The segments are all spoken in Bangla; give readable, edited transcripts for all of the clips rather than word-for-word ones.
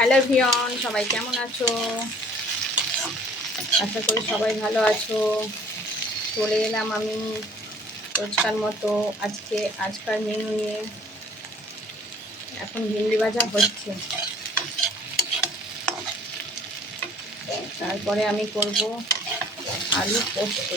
হ্যালো এভরিওয়ান, সবাই কেমন আছো? আশা করি সবাই ভালো আছো। চলে এলাম আমি রোজকার মতো আজকার মেনু নিয়ে। এখন ভেন্ডি ভাজা হচ্ছে, তারপরে আমি করব আলু পোস্ত।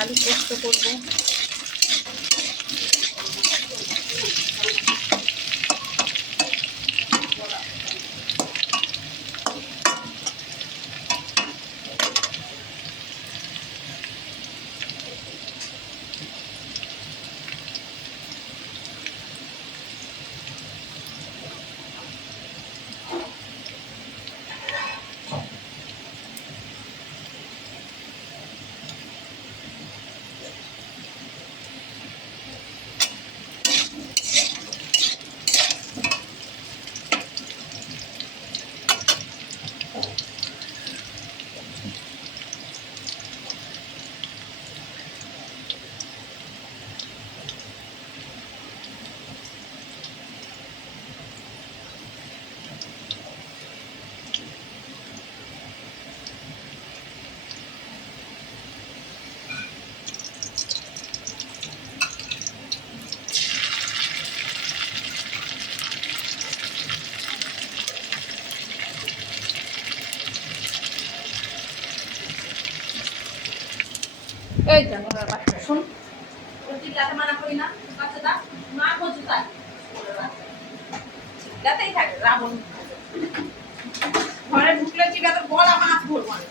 আলু পোস্ত করবো। এই জানো বাচ্চা শুন, চিল্লাতে মানা করি না, বাচ্চাটা মা বলছে তাই চিল্লাতেই থাকে। রাবণ ঘরে ঢুকলে চিল্লাতে গলা মাছ ভরবো না।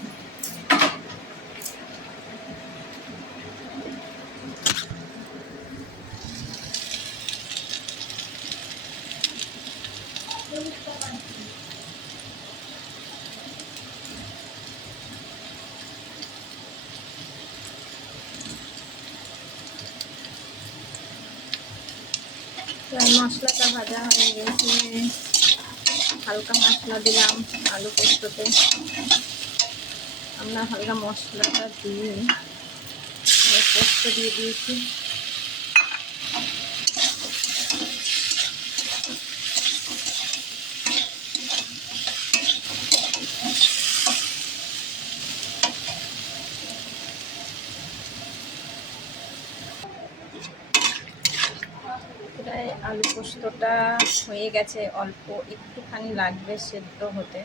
মশলাটা ভাজা হয়ে গেছে, হালকা মশলা দিলাম আলু পোস্ততে। আমরা হালকা মশলাটা দিয়ে পোস্ত দিয়ে দিয়েছি। প্রায় আলু পোস্তটা হয়ে গেছে, অল্প একটুখানি লাগবে সেদ্ধ হতে।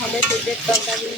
হবে দুধের তরকারি।